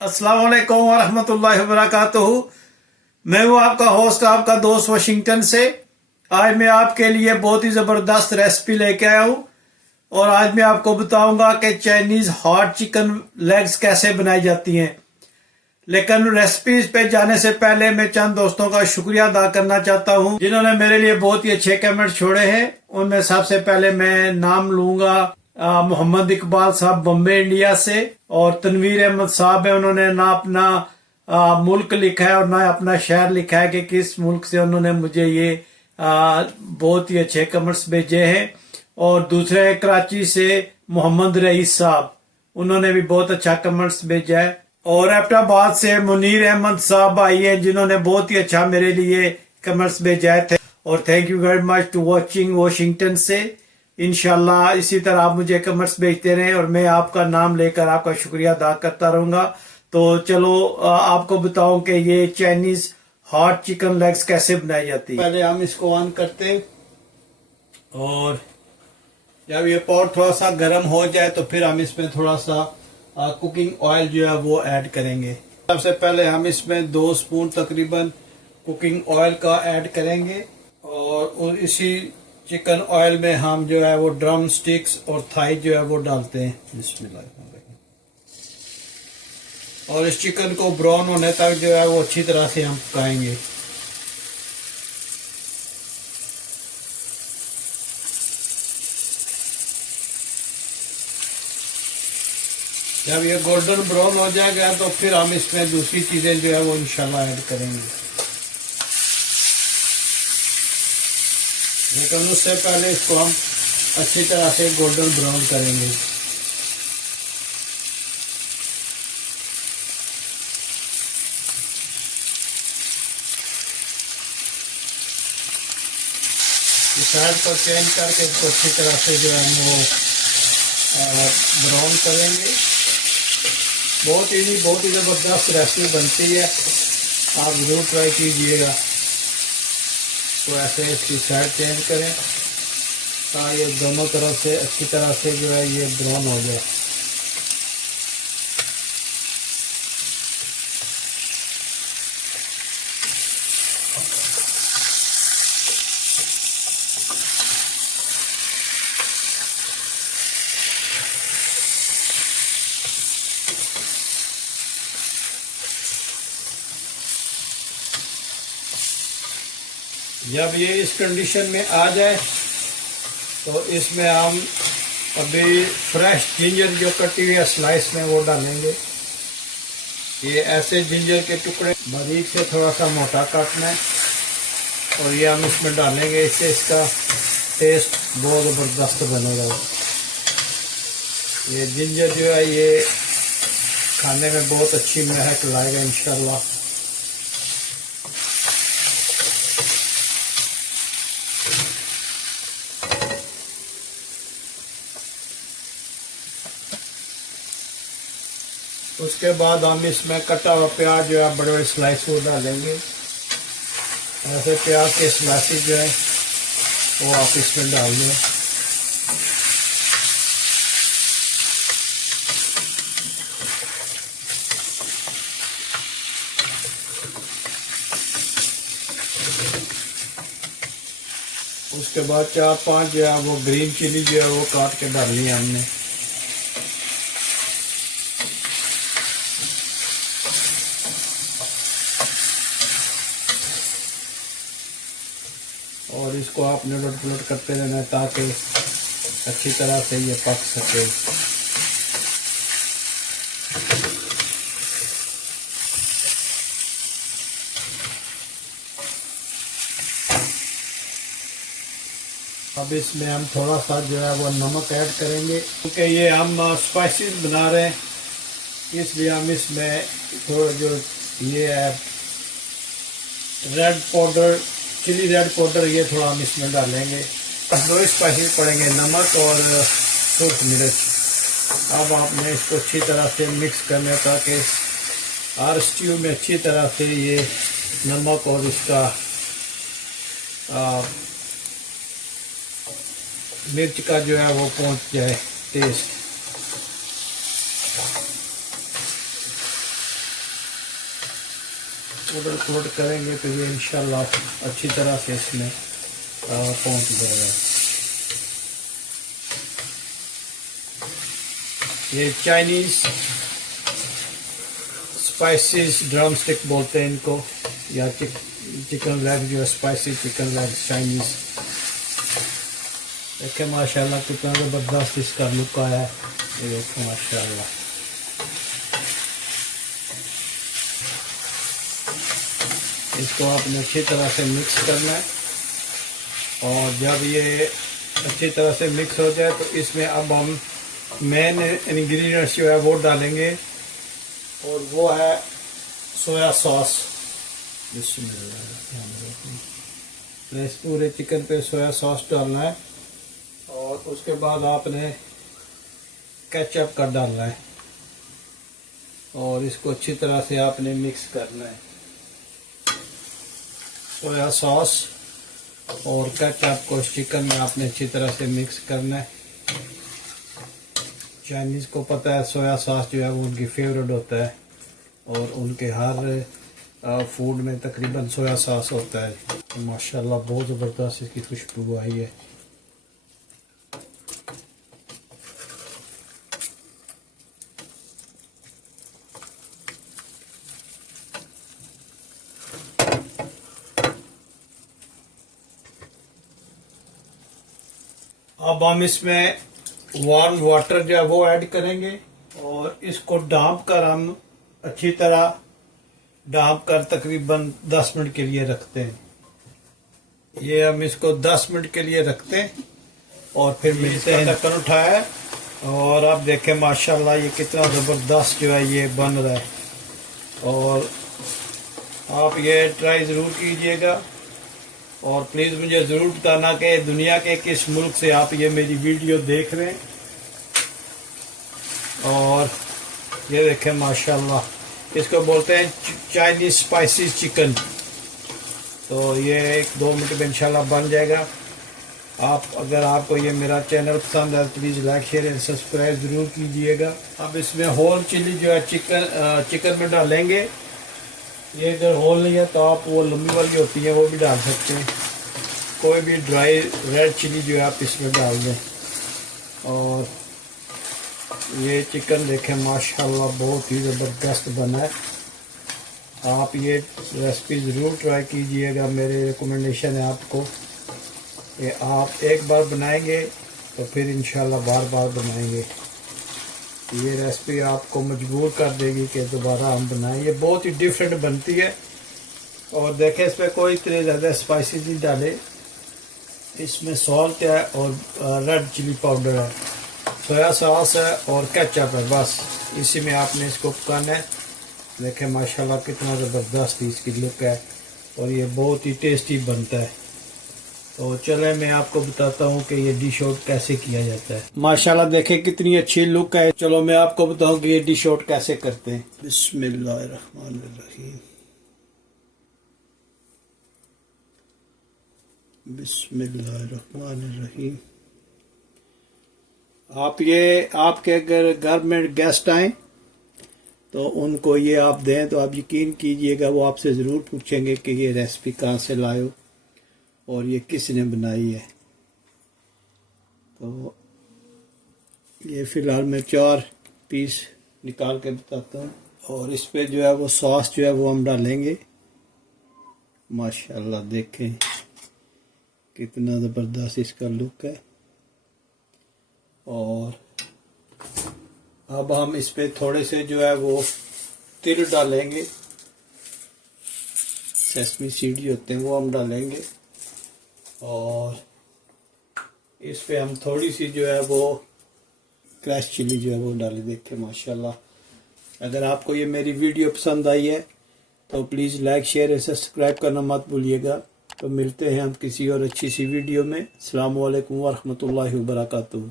अस्सलाम वालेकुम वरहमतुल्लाहि वबरकातुहू। मैं हूं आपका होस्ट, आपका दोस्त वाशिंगटन से। आज मैं आपके लिए बहुत ही ज़बरदस्त रेसिपी लेके आया हूं और आज मैं आपको बताऊंगा कि चाइनीज़ हॉट चिकन लेग्स कैसे बनाई जाती हैं। लेकिन रेसिपीज पे जाने से पहले मैं चंद दोस्तों का शुक्रिया अदा करना चाहता हूं जिन्होंने मेरे लिए बहुत ही अच्छे कमेंट छोड़े हैं। उनमें सबसे पहले मैं नाम लूंगा मोहम्मद इकबाल साहब बम्बे इंडिया से, और तनवीर अहमद साहब है, उन्होंने ना अपना मुल्क लिखा है और ना अपना शहर लिखा है कि किस मुल्क से उन्होंने मुझे ये बहुत ही अच्छे कमेंट्स भेजे हैं। और दूसरे कराची से मोहम्मद रईस साहब, उन्होंने भी बहुत अच्छा कमेंट्स भेजा है। और एबटाबाद से मुनीर अहमद साहब आई है जिन्होंने बहुत ही अच्छा मेरे लिए कमेंट्स भेजा थे। और thank you very much to watching Washington से। इंशाल्लाह इसी तरह आप मुझे कमेंट्स भेजते रहें और मैं आपका नाम लेकर आपका शुक्रिया अदा करता रहूंगा। तो चलो आपको बताऊं कि ये चाइनीज हॉट चिकन लेग्स कैसे बनाई जाती है। पहले हम इसको ऑन करते हैं और जब ये पॉट थोड़ा सा गर्म हो जाए तो फिर हम इसमें थोड़ा सा कुकिंग ऑयल जो है वो ऐड करेंगे। सबसे पहले हम इसमें 2 स्पून तकरीबन कुकिंग ऑयल का ऐड करेंगे और इसी चिकन ऑयल में हम जो है वो ड्रम स्टिक्स और थाई जो है वो डालते हैं। बिस्मिल्लाह। और इस चिकन को ब्राउन होने तक जो है वो अच्छी तरह से हम पकाएंगे। जब ये गोल्डन ब्राउन हो जाएगा तो फिर हम इसमें दूसरी चीजें जो है वो इंशाल्लाह ऐड करेंगे, लेकिन उससे पहले इसको हम अच्छी तरह से गोल्डन ब्राउन करेंगे। साइड को चेंज करके इसको अच्छी तरह से जो है वो ब्राउन करेंगे। बहुत ही ज़बरदस्त रेसिपी बनती है, आप ज़रूर ट्राई कीजिएगा। तो ऐसे इसकी साइड चेंज करें ताकि ये दोनों तरफ से अच्छी तरह से जो है ये ब्राउन हो जाए। जब ये इस कंडीशन में आ जाए तो इसमें हम अभी फ्रेश जिंजर जो कटी हुई है स्लाइस में वो डालेंगे। ये ऐसे जिंजर के टुकड़े बारीक से थोड़ा सा मोटा काटना है और ये हम इसमें डालेंगे। इससे इसका टेस्ट बहुत ज़बरदस्त बनेगा। ये जिंजर जो है ये खाने में बहुत अच्छी महक लाएगा इंशाल्लाह। उसके बाद हम इसमें कटा हुआ प्याज जो है बड़े बड़े स्लाइस वो डालेंगे। ऐसे प्याज के स्लाइसेस जो है वो आप इसमें डाल दें। उसके बाद 4-5 जो है वो ग्रीन चिली जो है वो काट के डालनी है हमने। और इसको आपने उलट पुलट करते रहना ताकि अच्छी तरह से ये पक सके। अब इसमें हम थोड़ा सा जो है वो नमक ऐड करेंगे क्योंकि ये हम स्पाइसेस बना रहे हैं, इसलिए हम इसमें थोड़ा जो ये है red powder, chilli red powder, ये थोड़ा हम इसमें डालेंगे। 2 स्पाइसेस पड़ेंगे, नमक और सूख मिर्च। अब आपने इसको अच्छी तरह से मिक्स करने ताकि हर स्ट्यू में अच्छी तरह से ये नमक और इसका मिर्च का जो है वो पहुंच जाए टेस्ट। उलट पुलट करेंगे तो ये इंशाल्लाह अच्छी तरह से इसमें पहुंच जाएगा। ये चाइनीज़ स्पाइसेस ड्रम स्टिक बोलते हैं इनको, या चिकन लेग जो है स्पाइसी चिकन लेग चाइनीज़। देखें माशाल्लाह कितना ज़बरदस्त इसका लुक आया है, ये देखो माशाल्लाह। इसको आपने अच्छी तरह से मिक्स करना है, और जब ये अच्छी तरह से मिक्स हो जाए तो इसमें अब हम मेन इंग्रेडिएंट्स जो है वो डालेंगे, और वो है सोया सॉस। इस पूरे चिकन पे सोया सॉस डालना है, और उसके बाद आपने केचप का डालना है, और इसको अच्छी तरह से आपने मिक्स करना है। सोया सॉस और केचप को चिकन में आपने अच्छी तरह से मिक्स करना है। चाइनीज़ को पता है सोया सॉस जो है वो उनकी फेवरेट होता है, और उनके हर फूड में तकरीबन सोया सॉस होता है। माशाल्लाह बहुत ज़बरदस्त इसकी खुशबू आई है। अब हम इसमें वार्म वाटर जो है वो ऐड करेंगे, और इसको ढाँप कर हम अच्छी तरह ढाँप कर तकरीबन 10 मिनट के लिए रखते हैं। ये हम इसको 10 मिनट के लिए रखते हैं, और फिर मिलते हैं। ढक्कन उठाया, और आप देखें माशाल्लाह ये कितना ज़बरदस्त जो है ये बन रहा है, और आप ये ट्राई ज़रूर कीजिएगा। और प्लीज़ मुझे ज़रूर बताना कि दुनिया के किस मुल्क से आप ये मेरी वीडियो देख रहे हैं। और ये देखें माशाल्लाह इसको बोलते हैं चाइनीज़ स्पाइसी चिकन। तो ये 1-2 मिनट में इंशाल्लाह बन जाएगा। अगर आपको ये मेरा चैनल पसंद है तो please like share and subscribe ज़रूर कीजिएगा। अब इसमें होल चिली जो है चिकन में डालेंगे। ये अगर होल नहीं है तो आप वो लंबी वाली होती है वो भी डाल सकते हैं। कोई भी ड्राई रेड चिली जो है आप इसमें डाल दें। और ये चिकन देखें माशाल्लाह बहुत ही ज़बरदस्त बना है। आप ये रेसिपी ज़रूर ट्राई कीजिएगा, मेरे रिकमेंडेशन है आपको। ये आप एक बार बनाएंगे तो फिर इंशाल्लाह बार बार बनाएंगे। ये रेसिपी आपको मजबूर कर देगी कि दोबारा हम बनाएं। ये बहुत ही डिफरेंट बनती है। और देखें इसमें कोई इतने ज़्यादा स्पाइसी नहीं डाले। इसमें सॉल्ट है और रेड चिली पाउडर है, सोया सॉस है और केचप है, बस इसी में आपने इसको पकाना है। देखें माशाल्लाह कितना ज़बरदस्त इसकी लुक है, और ये बहुत ही टेस्टी बनता है। तो चलें मैं आपको बताता हूँ कि ये डिश आउट कैसे किया जाता है। माशाल्लाह देखें कितनी अच्छी लुक है। चलो मैं आपको बताऊँ कि ये डिश आउट कैसे करते हैं। बिस्मिल्लाहिर्रहमानिर्रहीम, बिस्मिल्लाहिर्रहमानिर्रहीम। आपके अगर घर में गेस्ट आए तो उनको ये आप दें तो आप यकीन कीजिएगा वो आपसे ज़रूर पूछेंगे कि ये रेसिपी कहाँ से लाए हो और ये किसने बनाई है। तो ये फ़िलहाल मैं 4 पीस निकाल के बताता हूँ। और इस पे जो है वो सॉस जो है वो हम डालेंगे। माशाल्लाह देखें कितना ज़बरदस्त इसका लुक है। और अब हम इस पे थोड़े से जो है वो तिल डालेंगे, सेसमी सीड जो होते हैं वो हम डालेंगे। और इस पे हम थोड़ी सी जो है वो क्रश चिली जो है वो डालें। देखें माशाल्लाह। अगर आपको ये मेरी वीडियो पसंद आई है तो प्लीज़ लाइक शेयर और सब्सक्राइब करना मत भूलिएगा। तो मिलते हैं हम किसी और अच्छी सी वीडियो में। अस्सलामु अलैकुम व रहमतुल्लाहि व बरकातुहू।